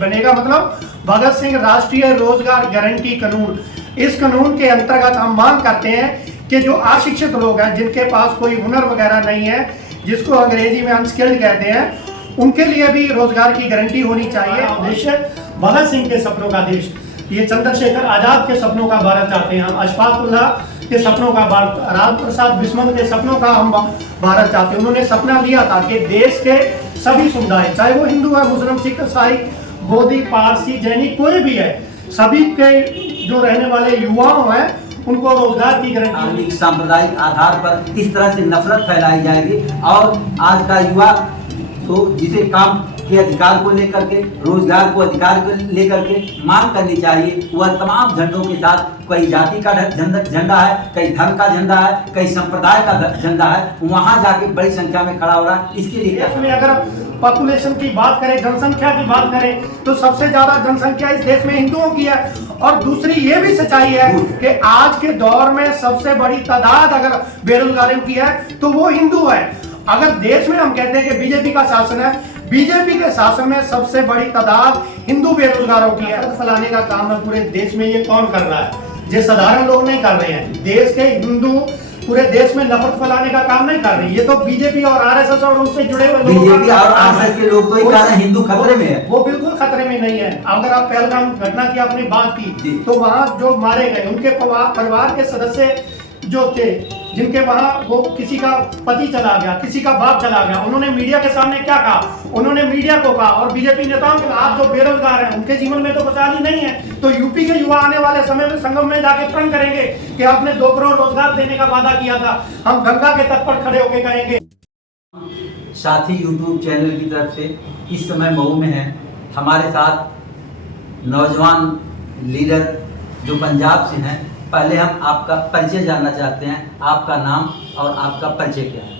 बनेगा मतलब भगत सिंह राष्ट्रीय रोजगार गारंटी कानून। इस कानून के अंतर्गत हम मांग करते हैं कि जो अशिक्षित लोग हैं, जिनके पास कोई हुनर वगैरह नहीं है, जिसको अंग्रेजी में अनस्किल्ड कहते हैं, उनके लिए भी रोजगार की गारंटी होनी चाहिए। उद्देश्य भगत सिंह के सपनों का देश, ये चंद्रशेखर आजाद के सपनों का भारत चाहते हैं हम, अशफाक उल्लाह के सपनों का भारत, राजेंद्र प्रसाद बिस्मिल के सपनों का हम भारत चाहते हैं। उन्होंने सपना लिया था कि देश के सभी समुदाय, चाहे वो हिंदू है, मुस्लिम, सिख, ईसाई, बोधी, पारसी, जैनी, कोई भी है, सभी के जो रहने वाले युवाओं हैं उनको रोजगार की गारंटी। सांप्रदायिक आधार पर इस तरह से नफरत फैलाई जाएगी और आज का युवा तो जिसे काम के अधिकार को लेकर के, रोजगार को अधिकार को लेकर के मांग करनी चाहिए, वह तमाम झंडों के साथ, कई जाति का झंडा है, कई धर्म का झंडा है, कई संप्रदाय का झंडा है, वहां जाके बड़ी संख्या में खड़ा हो रहा है। इसके लिए इसमें अगर पॉपुलेशन की बात करें, जनसंख्या की बात करें, तो सबसे ज्यादा जनसंख्या इस देश में हिंदुओं की है। और दूसरी ये भी सच्चाई है कि आज के दौर में सबसे बड़ी तादाद अगर बेरोजगारों की है तो वो हिंदू है। अगर देश में हम कहते हैं कि बीजेपी का शासन है, बीजेपी के शासन में सबसे बड़ी तादाद हिंदू बेरोजगारों की है। फैलाने का काम है पूरे देश में, ये कौन कर रहा है? ये साधारण लोग नहीं कर रहे हैं। देश के हिंदू पूरे देश में नफरत फैलाने का काम नहीं कर रहे, ये तो बीजेपी और आरएसएस और उनसे जुड़े हुए लोग, बीजेपी और आरएसएस के लोग तो ये कह रहे हैं हिंदू खतरे में है। वो बिल्कुल खतरे में नहीं है। अगर आप पहलगाम घटना की आपने बात की तो वहाँ जो मारे गए उनके परिवार के सदस्य जो थे, जिनके वहाँ वो किसी का पति चला गया, किसी का बाप चला गया, उन्होंने मीडिया के सामने क्या कहा? उन्होंने मीडिया को कहा और बीजेपी नेताओं को, आप जो बेरोजगार हैं उनके जीवन में तो खुशहाली नहीं है, तो यूपी के युवा आने वाले समय में संगम में जाके प्रण करेंगे कि आपने 2 करोड़ रोजगार देने का वादा किया था, हम गंगा के तट पर खड़े होकर कहेंगे। साथी यूट्यूब चैनल की तरफ से इस समय मऊ में है, हमारे साथ नौजवान लीडर जो पंजाब से हैं। पहले हम आपका परिचय जानना चाहते हैं, आपका नाम और आपका परिचय क्या है?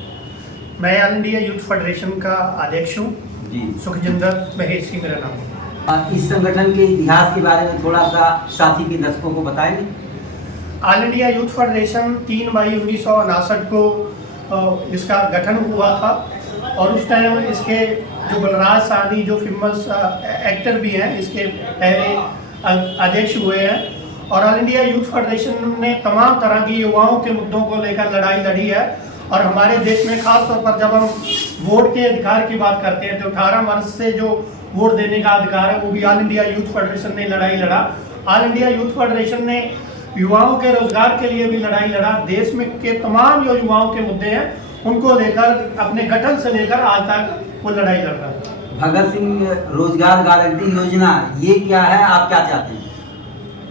मैं ऑल इंडिया यूथ फेडरेशन का अध्यक्ष हूँ जी, सुखजिंदर महेश मेरा नाम है। इस संगठन के इतिहास के बारे में थोड़ा सा साथी के दर्शकों को बताएंगे? ऑल इंडिया यूथ फेडरेशन 3 मई 1959 को इसका गठन हुआ था और उस टाइम इसके जो बलराज साहनी जो फेमस एक्टर भी हैं, इसके पहले अध्यक्ष हुए हैं। और ऑल इंडिया यूथ फेडरेशन ने तमाम तरह की युवाओं के मुद्दों को लेकर लड़ाई लड़ी है। और हमारे देश में खास तौर पर जब हम वोट के अधिकार की बात करते हैं तो 18 वर्ष से जो वोट देने का अधिकार है वो भी ऑल इंडिया यूथ फेडरेशन ने लड़ाई लड़ा। ऑल इंडिया यूथ फेडरेशन ने युवाओं के रोजगार के लिए भी लड़ाई लड़ा। देश में के तमाम जो युवाओं के मुद्दे हैं उनको लेकर अपने गठन से लेकर आज तक वो लड़ाई लड़ रहा है। भगत सिंह रोजगार गारंटी योजना ये क्या है, आप क्या चाहते हैं?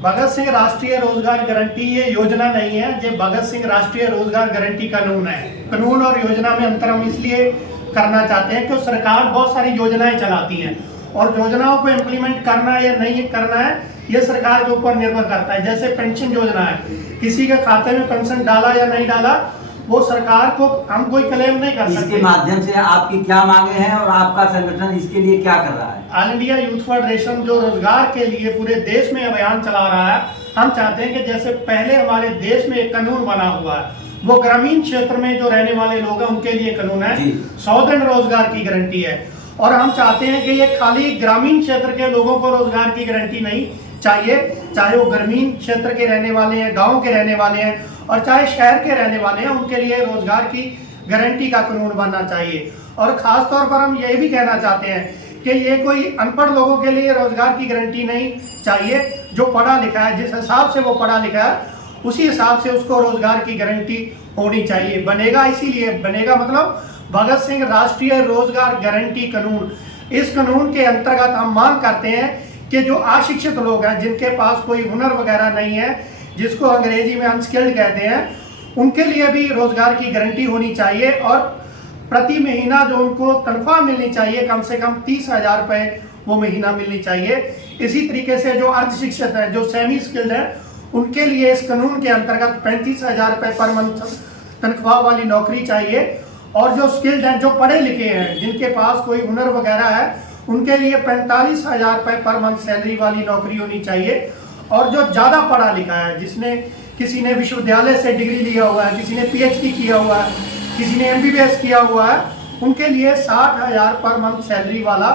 भगत सिंह राष्ट्रीय रोजगार गारंटी ये योजना नहीं है, ये भगत सिंह राष्ट्रीय रोजगार गारंटी कानून है। कानून और योजना में अंतर हम इसलिए करना चाहते हैं कि सरकार बहुत सारी योजनाएं चलाती है और योजनाओं को इम्प्लीमेंट करना या नहीं करना है ये सरकार के ऊपर निर्भर करता है। जैसे पेंशन योजना है, किसी के खाते में पेंशन डाला या नहीं डाला वो सरकार को हम कोई क्लेम नहीं कर सकते। इसके माध्यम से आपकी क्या मांगे हैं और आपका संगठन इसके लिए क्या कर रहा है? ऑल इंडिया यूथ फेडरेशन जो रोजगार के लिए पूरे देश में अभियान चला रहा है, हम चाहते हैं कि जैसे पहले हमारे देश में एक कानून बना हुआ है, वो ग्रामीण क्षेत्र में जो रहने वाले लोग हैं उनके लिए कानून है, 100 दिन रोजगार की गारंटी है। और हम चाहते हैं कि ये खाली ग्रामीण क्षेत्र के लोगों को रोजगार की गारंटी नहीं चाहिए, चाहे वो ग्रामीण क्षेत्र के रहने वाले हैं, गाँव के रहने वाले हैं और चाहे शहर के रहने वाले हैं, उनके लिए रोजगार की गारंटी का कानून बनना चाहिए। और खास तौर पर हम ये भी कहना चाहते हैं कि ये कोई अनपढ़ लोगों के लिए रोजगार की गारंटी नहीं चाहिए। जो पढ़ा लिखा है, जिस हिसाब से वो पढ़ा लिखा है उसी हिसाब से उसको रोजगार की गारंटी होनी चाहिए। बनेगा, इसीलिए बनेगा मतलब भगत सिंह राष्ट्रीय रोजगार गारंटी कानून। इस कानून के अंतर्गत हम मांग करते हैं कि जो अशिक्षित लोग हैं, जिनके पास कोई हुनर वगैरह नहीं है, जिसको अंग्रेजी में अनस्किल्ड कहते हैं, उनके लिए भी रोजगार की गारंटी होनी चाहिए। और प्रति महीना जो उनको तनख्वाह मिलनी चाहिए, कम से कम 30,000 रुपये वो महीना मिलनी चाहिए। इसी तरीके से जो अर्ध शिक्षित हैं, जो सेमी स्किल्ड हैं, उनके लिए इस कानून के अंतर्गत 35,000 रुपये पर मंथ तनख्वाह वाली नौकरी चाहिए। और जो स्किल्ड हैं, जो पढ़े लिखे हैं, जिनके पास कोई हुनर वगैरह है, उनके लिए 45,000 रुपये पर मंथ सैलरी वाली नौकरी होनी चाहिए। और जो ज़्यादा पढ़ा लिखा है, जिसने किसी ने विश्वविद्यालय से डिग्री लिया हुआ है, किसी ने PhD किया हुआ है, किसी ने MBBS किया हुआ है, उनके लिए 60,000 पर मंथ सैलरी वाला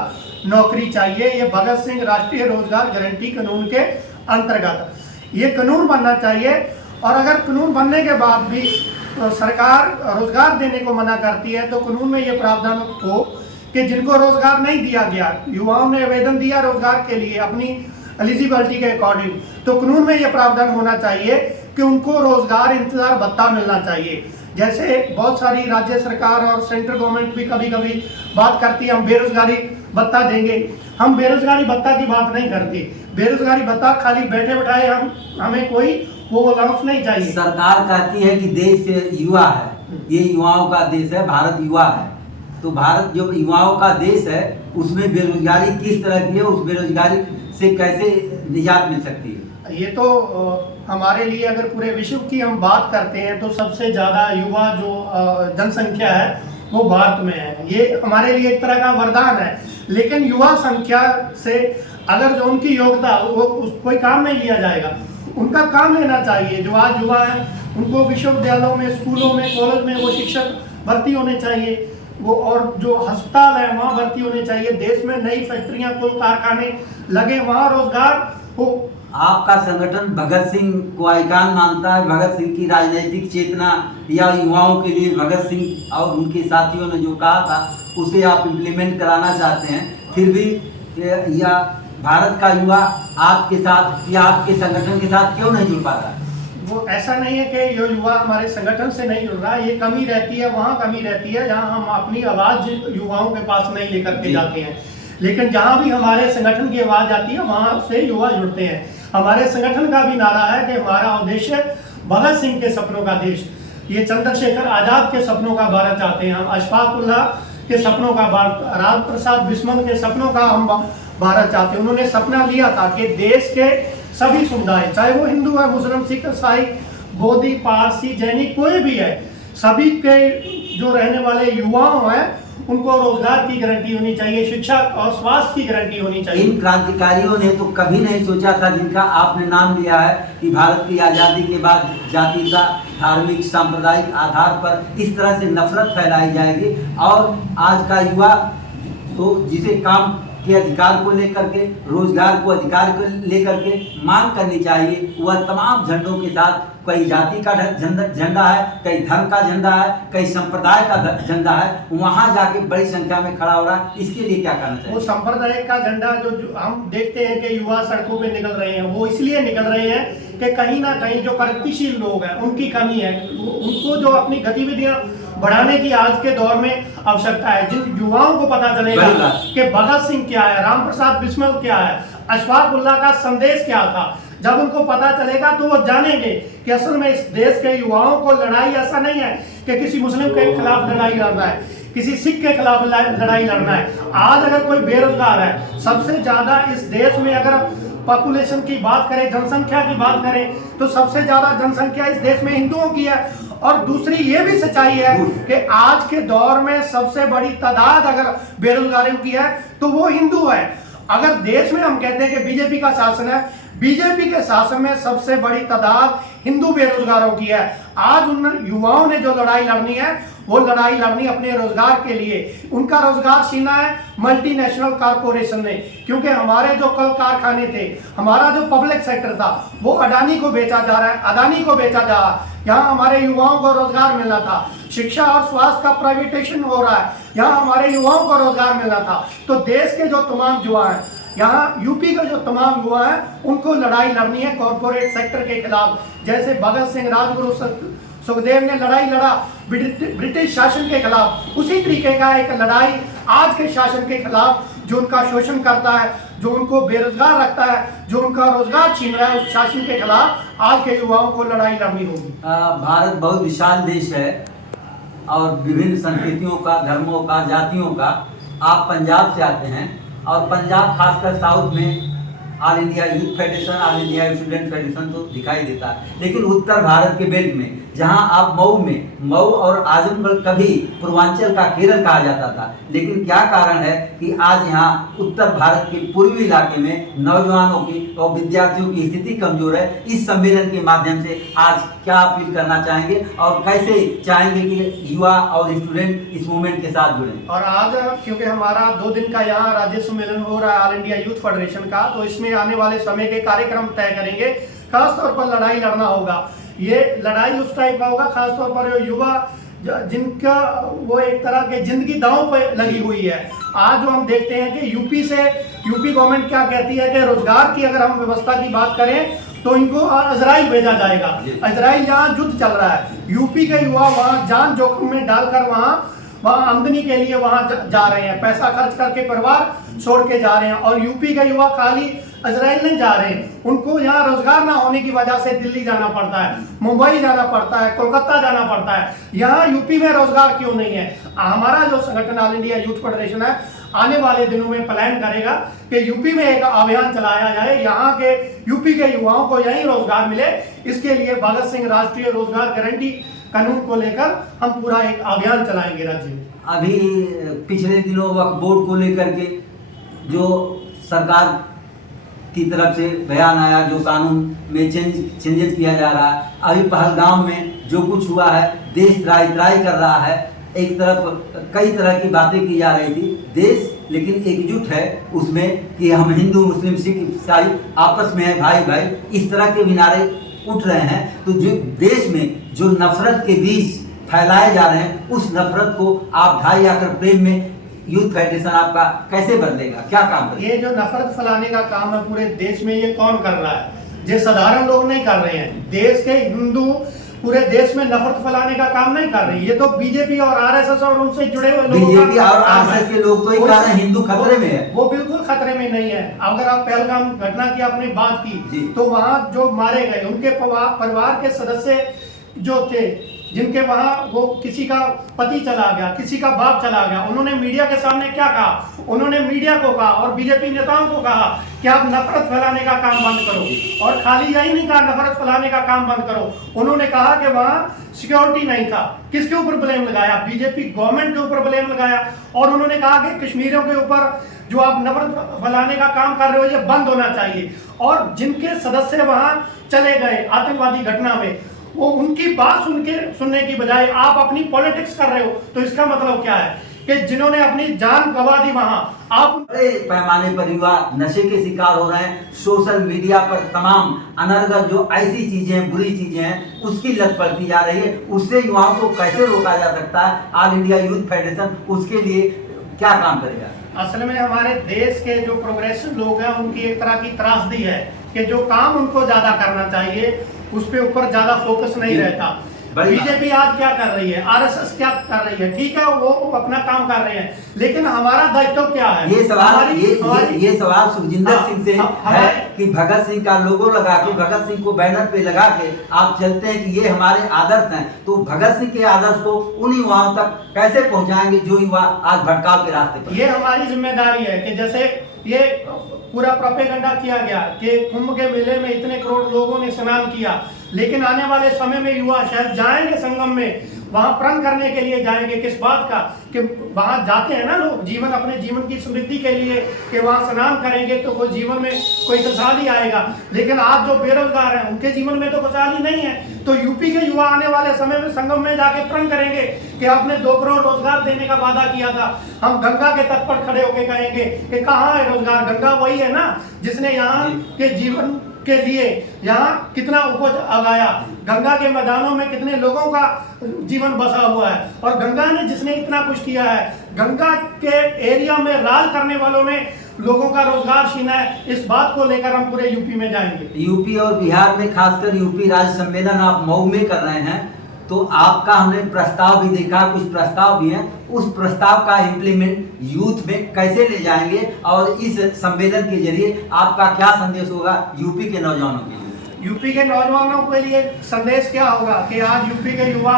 नौकरी चाहिए। ये भगत सिंह राष्ट्रीय रोजगार गारंटी कानून के अंतर्गत ये कानून बनना चाहिए। और अगर कानून बनने के बाद भी सरकार रोजगार देने को मना करती है तो कानून में ये प्रावधान हो कि जिनको रोजगार नहीं दिया गया, युवाओं ने आवेदन दिया रोजगार के लिए अपनी एलिजिबिलिटी के अकॉर्डिंग, तो कानून में ये प्रावधान होना चाहिए कि उनको रोजगार इंतजार भत्ता मिलना चाहिए। जैसे बहुत सारी राज्य सरकार और सेंट्रल गवर्नमेंट भी कभी कभी बात करती है हम बेरोजगारी भत्ता देंगे। हम बेरोजगारी भत्ता की बात नहीं करते। बेरोजगारी भत्ता खाली बैठे बैठाए हमें कोई वो लाभ नहीं चाहिए। सरकार कहती है कि देश युवा है, ये युवाओं का देश है, भारत युवा है। तो भारत जो युवाओं का देश है उसमें बेरोजगारी किस तरह की है, उस बेरोजगारी से कैसे निजात मिल सकती है? ये तो हमारे लिए अगर पूरे विश्व की हम बात करते हैं तो सबसे ज़्यादा युवा जो जनसंख्या है वो भारत में है। ये हमारे लिए एक तरह का वरदान है। लेकिन युवा संख्या से अगर जो उनकी योग्यता वो कोई काम नहीं लिया जाएगा, उनका काम लेना चाहिए। जो आज युवा है उनको विश्वविद्यालयों में, स्कूलों में, कॉलेज में वो शिक्षक भर्ती होने चाहिए, वो और जो अस्पताल है वहाँ भर्ती होने चाहिए। देश में नई फैक्ट्रियाँ, कुल कारखाने लगे, वहाँ रोजगार हो। आपका संगठन भगत सिंह को आइकान मानता है। भगत सिंह की राजनीतिक चेतना या युवाओं के लिए भगत सिंह और उनके साथियों ने जो कहा था उसे आप इम्प्लीमेंट कराना चाहते हैं, फिर भी या भारत का युवा आपके साथ या आपके संगठन के साथ क्यों नहीं जुड़ पा रहा? वो ऐसा नहीं है कि ये युवा हमारे संगठन से नहीं जुड़ रहा। ये कमी रहती है, वहाँ कमी रहती है जहाँ हम अपनी आवाज़ युवाओं के पास नहीं लेकर के जाते हैं। लेकिन जहाँ भी हमारे संगठन की आवाज़ आती है वहाँ से युवा जुड़ते हैं। हमारे संगठन का भी नारा है कि हमारा उद्देश्य भगत सिंह के सपनों का देश, ये चंद्रशेखर आज़ाद के सपनों का भारत चाहते हैं हम, अशफाक उल्लाह के सपनों का भारत, राम प्रसाद बिस्मिल के सपनों का हम भारत चाहते हैं। उन्होंने सपना लिया था कि देश के सभी समुदाय, चाहे वो हिंदू है, मुस्लिम, सिख, ईसाई, बोधी, पारसी, जैनी, कोई भी है, सभी के जो रहने वाले युवाओं हैं उनको रोजगार की गारंटी होनी चाहिए, शिक्षा और स्वास्थ्य की गारंटी होनी चाहिए। इन क्रांतिकारियों ने तो कभी नहीं सोचा था, जिनका आपने नाम लिया है, कि भारत की आज़ादी के बाद जातीयता, धार्मिक, सांप्रदायिक आधार पर इस तरह से नफरत फैलाई जाएगी। और आज का युवा तो जिसे काम के अधिकार को लेकर के, रोजगार को अधिकार को लेकर के मांग करनी चाहिए, वह तमाम झंडों के साथ, कई जाति का झंडा है, कई धर्म का झंडा है, कई संप्रदाय का झंडा है, वहां जाके बड़ी संख्या में खड़ा हो रहा है। इसके लिए क्या करना चाहिए? वो संप्रदाय का झंडा जो हम देखते हैं कि युवा सड़कों पे निकल रहे हैं, वो इसलिए निकल रहे हैं कि कहीं ना कहीं जो प्रगतिशील लोग हैं उनकी कमी है। उनको जो अपनी गतिविधियां बढ़ाने की आज के दौर में आवश्यकता है। जिन युवाओं को पता चलेगा कि भगत सिंह क्या है, राम प्रसाद बिस्मिल क्या है, अशफाक उल्लाह का संदेश क्या था, जब उनको पता चलेगा तो वो जानेंगे कि असल में इस देश के युवाओं को लड़ाई ऐसा नहीं है कि किसी मुस्लिम के खिलाफ लड़ाई लड़ना है, किसी सिख के खिलाफ लड़ाई लड़ना है। आज अगर कोई बेरोजगार है, सबसे ज्यादा इस देश में अगर पॉपुलेशन की बात करें, जनसंख्या की बात करें, तो सबसे ज्यादा जनसंख्या इस देश में हिंदुओं की है। और दूसरी ये भी सच्चाई है कि आज के दौर में सबसे बड़ी तादाद अगर बेरोजगारों की है तो वो हिंदू है। अगर देश में हम कहते हैं कि बीजेपी का शासन है, बीजेपी के शासन में सबसे बड़ी तादाद हिंदू बेरोजगारों की है। आज उन युवाओं ने जो लड़ाई लड़नी है वो लड़ाई लड़नी अपने रोजगार के लिए। उनका रोजगार छीना है मल्टीनेशनल कॉरपोरेशन ने, क्योंकि हमारे जो कल कारखाने थे, हमारा जो पब्लिक सेक्टर था वो अडानी को बेचा जा रहा है, अदानी को बेचा जा रहा है। यहाँ हमारे युवाओं को रोजगार मिलना था, शिक्षा और स्वास्थ्य का प्राइवेटाइजेशन हो रहा है, यहाँ हमारे युवाओं को रोजगार मिलना था। तो देश के जो तमाम युवा हैं, यहाँ यूपी के जो तमाम युवा हैं, उनको लड़ाई लड़नी है कॉरपोरेट सेक्टर के खिलाफ। जैसे भगत सिंह, राजगुरु, सुखदेव ने लड़ाई लड़ा ब्रिटिश शासन के खिलाफ, उसी तरीके का एक लड़ाई आज के शासन के खिलाफ, जो उनका शोषण करता है, जो उनको बेरोजगार रखता है, जो उनका रोजगार छीन रहा है, उस शासन के खिलाफ आज के युवाओं को लड़ाई लड़नी होगी। भारत बहुत विशाल देश है और विभिन्न संस्कृतियों का, धर्मों का, जातियों का। आप पंजाब से आते हैं और पंजाब खासकर साउथ में all India youth federation, all India student federation तो दिखाई देता है, लेकिन उत्तर भारत के बेल्ट में जहां आप मऊ और आजमगढ़ कभी पूर्वांचल का केरल कहा जाता था, लेकिन क्या कारण है कि आज यहाँ उत्तर भारत के पूर्वी इलाके में नौजवानों की और विद्यार्थियों की स्थिति कमजोर है। इस सम्मेलन के माध्यम से आज क्या अपील करना चाहेंगे और कैसे चाहेंगे कि युवा और स्टूडेंट इस मूवमेंट के साथ जुड़ें? और आज क्योंकि हमारा 2 दिन का यहाँ राज्य सम्मेलन हो रहा है ऑल इंडिया यूथ फेडरेशन का, तो इसमें आने वाले समय के कार्यक्रम तय करेंगे। खास तौर पर लड़ाई लड़ना होगा। ये लड़ाई उस टाइप का होगा, खास तौर पर युवा जिनका वो एक तरह की जिंदगी दांव पे लगी हुई है। आज जो हम देखते हैं कि यूपी गवर्नमेंट क्या कहती है कि रोजगार की अगर हम व्यवस्था की बात करें तो इनको इजराइल भेजा जाएगा। इजराइल जहाँ युद्ध चल रहा है, यूपी के युवा वहाँ जान जोखिम में डालकर वहाँ आमदनी के लिए वहाँ जा रहे हैं, पैसा खर्च करके परिवार छोड़ के जा रहे हैं। और यूपी के युवा खाली इजराइल नहीं जा रहे हैं, उनको यहाँ रोजगार ना होने की वजह से दिल्ली जाना पड़ता है, मुंबई जाना पड़ता है, कोलकाता जाना पड़ता है। यहाँ यूपी में रोजगार क्यों नहीं है? हमारा जो संगठन ऑल इंडिया यूथ फेडरेशन है आने वाले दिनों में प्लान करेगा कि यूपी में एक अभियान चलाया जाए, यहाँ के यूपी के युवाओं को यहीं रोजगार मिले। इसके लिए भगत सिंह राष्ट्रीय रोजगार गारंटी कानून को लेकर हम पूरा एक अभियान चलाएंगे राज्य में। अभी पिछले दिनों वक्फ बोर्ड को लेकर के जो सरकार की तरफ से बयान आया, जो कानून में चेंजेस किया जा रहा है, अभी पहलगाम में जो कुछ हुआ है, देश त्राही कर रहा है। एक तरफ कई तरह की बातें की जा रही थी, देश लेकिन एकजुट है उसमें कि हम हिंदू मुस्लिम सिख ईसाई आपस में है, भाई भाई, इस तरह के नारे उठ रहे हैं। तो जो देश में जो नफरत के बीज फैलाए जा रहे हैं, उस नफरत को आप ढाई आकर प्रेम में यूथ फेडरेशन आपका कैसे बदलेगा, क्या काम करेगा? ये जो नफरत फैलाने का काम है पूरे देश में, ये कौन कर रहा है? जो साधारण लोग नहीं कर रहे हैं। देश के हिंदू पूरे देश में नफरत फैलाने का काम नहीं कर रही। ये तो बीजेपी और आरएसएस और उनसे जुड़े हुए लोगों बीजेपी और आरएसएस के लोग तो ये कह रहे हैं हिंदू खतरे में है। वो बिल्कुल खतरे में नहीं है। अगर आप पहलगाम घटना की आपने बात की तो वहाँ जो मारे गए उनके परिवार के सदस्य जो थे, जिनके वहाँ वो किसी का पति चला गया, किसी का बाप चला गया, उन्होंने मीडिया के सामने क्या कहा? उन्होंने मीडिया को कहा और बीजेपी नेताओं को कहा कि आप नफरत फैलाने का काम बंद करो। और खाली यही नहीं कहा नफरत फैलाने का काम बंद करो, उन्होंने कहा कि वहाँ सिक्योरिटी नहीं था। किसके ऊपर ब्लेम लगाया? बीजेपी गवर्नमेंट के ऊपर ब्लेम लगाया। और उन्होंने कहा कि कश्मीरियों के ऊपर जो आप नफरत फैलाने का काम कर रहे हो ये बंद होना चाहिए। और जिनके सदस्य वहाँ चले गए आतंकवादी घटना में, वो उनकी बात सुनने की बजाय आप अपनी पॉलिटिक्स कर रहे हो। तो इसका मतलब क्या है कि जिन्होंने अपनी जान गंवा दी वहां, आप बड़े पैमाने पर युवा नशे के शिकार हो रहे हैं। सोशल मीडिया पर तमाम अनर्गल जो ऐसी चीजें हैं, बुरी चीजें हैं, उसकी लत पड़ती जा रही है। उससे युवाओं को कैसे रोका जा सकता है? ऑल इंडिया यूथ फेडरेशन उसके लिए क्या काम करेगा? असल में हमारे देश के जो प्रोग्रेसिव लोग हैं उनकी एक तरह की त्रासदी है कि जो काम उनको ज्यादा करना चाहिए उस पे ऊपर ज्यादा फोकस नहीं रहता। बीजेपी आज क्या कर रही है, आरएसएस क्या कर रही है, ठीक है वो अपना काम कर रहे हैं, लेकिन हमारा दायित्व क्या है? ये सवाल सुखजिंदर सिंह से है कि भगत सिंह का लोगो लगा के, भगत सिंह को बैनर पे लगा के आप चलते हैं कि ये हमारे आदर्श हैं। तो भगत सिंह के आदर्श को उन युवाओं तक कैसे पहुंचाएंगे जो युवा आज भटकाव के रास्ते पर? ये हमारी जिम्मेदारी है कि जैसे ये पूरा प्रोपेगेंडा किया गया कि कुंभ के मेले में इतने करोड़ लोगों ने स्नान किया, लेकिन आने वाले समय में युवा शायद जाएंगे संगम में, वहां प्रण करने के लिए जाएंगे। किस बात का? कि वहां जाते हैं ना लोग अपने जीवन की समृद्धि के लिए, कि वहां स्नान करेंगे तो वो जीवन में कोई खुशहाली आएगा। लेकिन आज जो बेरोजगार हैं उनके जीवन में तो खुशहाली नहीं है। तो यूपी के युवा आने वाले समय में संगम में जाके प्रण करेंगे कि आपने 2 करोड़ रोजगार देने का वादा किया था। हम गंगा के तट पर खड़े होकर कहेंगे कि कहाँ है रोजगार? गंगा वही है ना जिसने यहाँ के जीवन के लिए यहाँ कितना उपज उगाया, गंगा के मैदानों में कितने लोगों का जीवन बसा हुआ है, और गंगा ने जिसने इतना कुछ किया है, गंगा के एरिया में राज करने वालों ने लोगों का रोजगार छीना है। इस बात को लेकर हम पूरे यूपी में जाएंगे। यूपी और बिहार में, खासकर यूपी राज्य सम्मेलन आप मऊ में कर रहे हैं, तो आपका हमने प्रस्ताव भी देखा, कुछ प्रस्ताव भी हैं। उस प्रस्ताव का इम्प्लीमेंट यूथ में कैसे ले जाएंगे और इस सम्मेलन के जरिए आपका क्या संदेश होगा यूपी के नौजवानों के लिए? यूपी के नौजवानों के लिए संदेश क्या होगा कि आज यूपी के युवा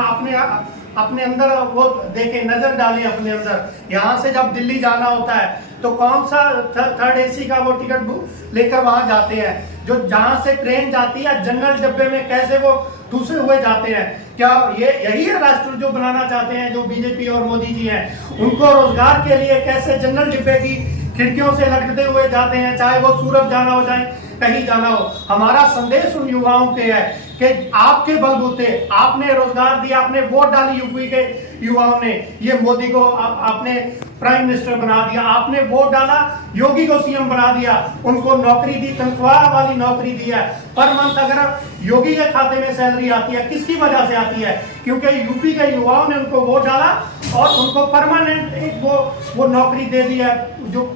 अपने अंदर वो देखें, नजर डालें अपने अंदर। यहाँ से जब दिल्ली जाना होता है तो कौन सा थर्ड एसी का वो टिकट बुक लेकर वहां जाते हैं? जो जहां से ट्रेन जाती है जनरल डब्बे में कैसे वो ठूसे हुए जाते हैं? क्या ये यही है राष्ट्र जो बनाना चाहते हैं जो बीजेपी और मोदी जी हैं? उनको रोजगार के लिए कैसे जनरल डिब्बे की खिड़कियों से लटकते हुए जाते हैं, चाहे वो सूरत जाना हो चाहे कहीं जाना हो। हमारा संदेश उन युवाओं के है कि आपके बलबूते आपने रोजगार दिया, आपने वोट डाली यूपी के युवाओं ने, ये मोदी को आपने प्राइम मिनिस्टर बना दिया, आपने वोट डाला योगी को सीएम बना दिया, उनको नौकरी दी, तनख्वाह वाली नौकरी दी है। पर मंथ अगर योगी के खाते में सैलरी आती है, किसकी वजह से आती है? क्योंकि यूपी के युवाओं ने उनको वोट डाला और उनको परमानेंट एक वो नौकरी दे दी है जो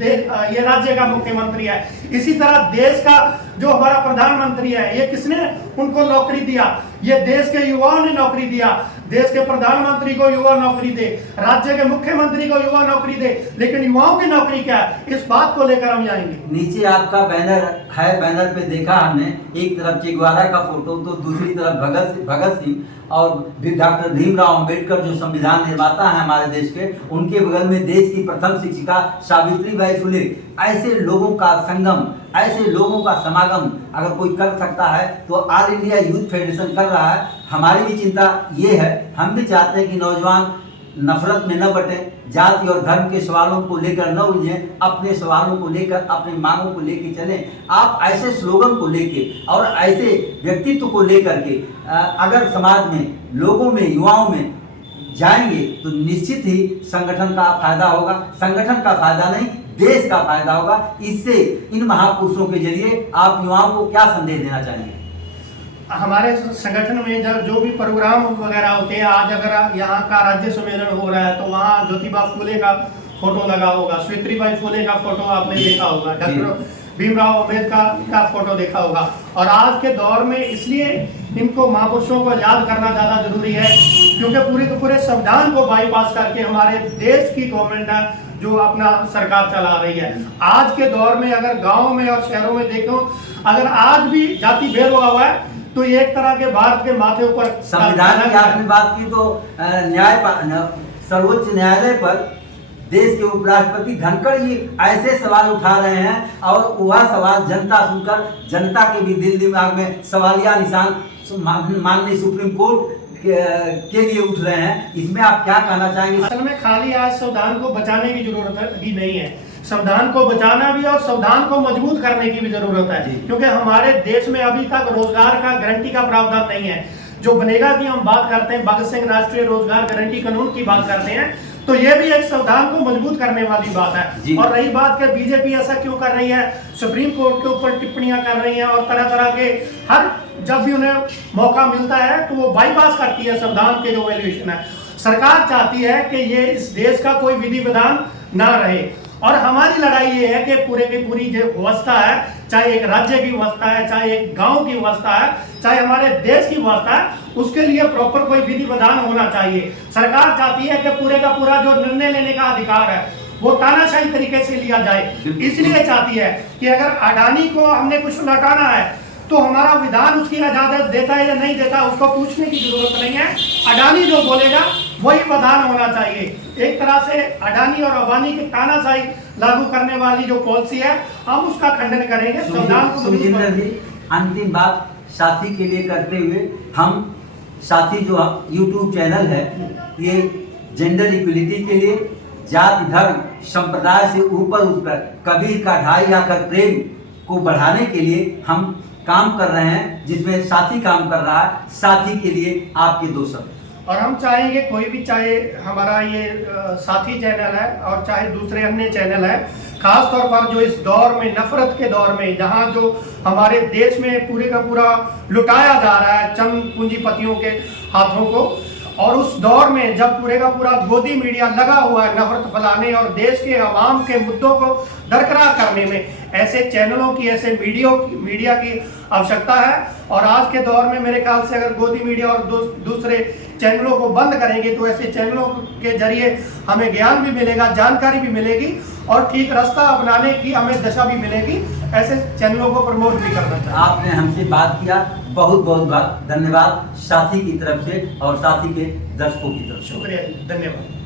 ये राज्य का मुख्यमंत्री है। इसी तरह देश का जो हमारा प्रधानमंत्री है, ये किसने उनको नौकरी दिया? ये देश के युवाओं ने नौकरी दिया। देश के प्रधानमंत्री को युवा नौकरी दे, राज्य के मुख्यमंत्री को युवा नौकरी दे, लेकिन युवाओं की नौकरी क्या है, इस बात को लेकर हम जाएंगे। नीचे आपका बैनर है, बैनर पे देखा हमने, एक तरफ चे गुवेरा का फोटो तो दूसरी तरफ भगत सिंह और डॉक्टर भीमराव अंबेडकर जो संविधान निर्माता है हमारे देश के, उनके बगल में देश की प्रथम शिक्षिका सावित्रीबाई फुले। ऐसे लोगों का संगम, ऐसे लोगों का समागम अगर कोई कर सकता है तो ऑल इंडिया यूथ फेडरेशन कर रहा है। हमारी भी चिंता ये है, हम भी चाहते हैं कि नौजवान नफरत में न बटे, जाति और धर्म के सवालों को लेकर न उलझें, अपने सवालों को लेकर, अपनी मांगों को लेकर चलें। आप ऐसे स्लोगन को लेके और ऐसे व्यक्तित्व को लेकर के अगर समाज में, लोगों में, युवाओं में जाएंगे तो निश्चित ही संगठन का फायदा होगा। संगठन का फायदा नहीं, देश का फायदा होगा। इससे इन महापुरुषों के जरिए आप युवाओं को क्या संदेश देना चाहेंगे? हमारे संगठन में जो भी प्रोग्राम वगैरह होते हैं, आज अगर यहाँ का राज्य सम्मेलन हो रहा है तो वहाँ ज्योतिबा फुले का फोटो लगा होगा, सावित्रीबाई फुले का फोटो आपने देखा होगा, डॉक्टर भीमराव अंबेडकर का फोटो देखा होगा। और आज के दौर में इसलिए इनको महापुरुषों को याद करना ज़्यादा जरूरी है क्योंकि पूरे के पूरे संविधान को बाईपास करके हमारे देश की गवर्नमेंट है जो अपना सरकार चला रही है। आज के दौर में अगर गाँव में और शहरों में देखो, अगर आज भी जाति भेद हुआ है तो एक तरह के भारत के माथे ऊपर संविधान की आपने बात की तो सर्वोच्च न्यायालय पर देश के उपराष्ट्रपति धनखड़ जी ऐसे सवाल उठा रहे हैं और वह सवाल जनता सुनकर जनता के भी दिल दिमाग में सवालिया निशान माननीय सुप्रीम कोर्ट के लिए उठ रहे हैं। इसमें आप क्या कहना चाहेंगे? असल में खाली आज संविधान को बचाने की जरूरत ही नहीं है, संविधान को बचाना भी और संविधान को मजबूत करने की भी जरूरत है, क्योंकि हमारे देश में अभी तक रोजगार का गारंटी का प्रावधान नहीं है। जो बनेगा की हम बात करते हैं, भगत सिंह राष्ट्रीय रोजगार गारंटी कानून की बात करते हैं, तो ये भी एक संविधान को मजबूत करने वाली बात है। और रही बात कि बीजेपी ऐसा क्यों कर रही है, सुप्रीम कोर्ट के ऊपर टिप्पणियां कर रही है और तरह तरह के हर जब भी उन्हें मौका मिलता है तो वो बाईपास करती है संविधान के जो वैल्यूएशन है। सरकार चाहती है कि ये इस देश का कोई विधि विधान ना रहे और हमारी लड़ाई ये है कि पूरे की पूरी जो व्यवस्था है, चाहे एक राज्य की व्यवस्था है, चाहे एक गांव की व्यवस्था है, चाहे हमारे देश की व्यवस्था है, उसके लिए प्रॉपर कोई विधि विधान होना चाहिए। सरकार चाहती है कि पूरे का पूरा जो निर्णय लेने का अधिकार है वो तानाशाही तरीके से लिया जाए। इसलिए चाहती है कि अगर अडानी को हमने कुछ लौटाना है तो हमारा विधान उसकी इजाजत देता है या नहीं देता उसको पूछने की जरूरत नहीं है। अडानी जो बोलेगा वही विधान होना चाहिए। एक तरह से अडानी और अंबानी की तानाशाही लागू करने वाली जो पॉलिसी है हम उसका खंडन करेंगे। सुखजिंदर जी, अंतिम बात साथी के लिए करते हुए, हम साथी जो यूट्यूब चैनल है ये जेंडर इक्वलिटी के लिए, जाति धर्म संप्रदाय से ऊपर उठकर कबीर का ढाई आकर प्रेम को बढ़ाने के लिए हम काम कर रहे हैं, जिसमें साथी काम कर रहा है। साथी के लिए आपके दो शब्द। और हम चाहेंगे कोई भी, चाहे हमारा ये साथी चैनल है और चाहे दूसरे अन्य चैनल है, खास तौर पर जो इस दौर में, नफरत के दौर में, जहां जो हमारे देश में पूरे का पूरा लुटाया जा रहा है चंद पूंजीपतियों के हाथों को, और उस दौर में जब पूरे का पूरा गोदी मीडिया लगा हुआ है नफरत फैलाने और देश के अवाम के मुद्दों को दरकिरार करने में, ऐसे चैनलों की, ऐसे मीडिया की आवश्यकता है। और आज के दौर में मेरे ख्याल से अगर गोदी मीडिया और दूसरे चैनलों को बंद करेंगे तो ऐसे चैनलों के जरिए हमें ज्ञान भी मिलेगा, जानकारी भी मिलेगी और ठीक रास्ता अपनाने की हमें दशा भी मिलेगी। ऐसे चैनलों को प्रमोट भी करना चाहिए। आपने हमसे बात किया, बहुत बहुत धन्यवाद साथी की तरफ से और साथी के दर्शकों की तरफ से। शुक्रिया, धन्यवाद।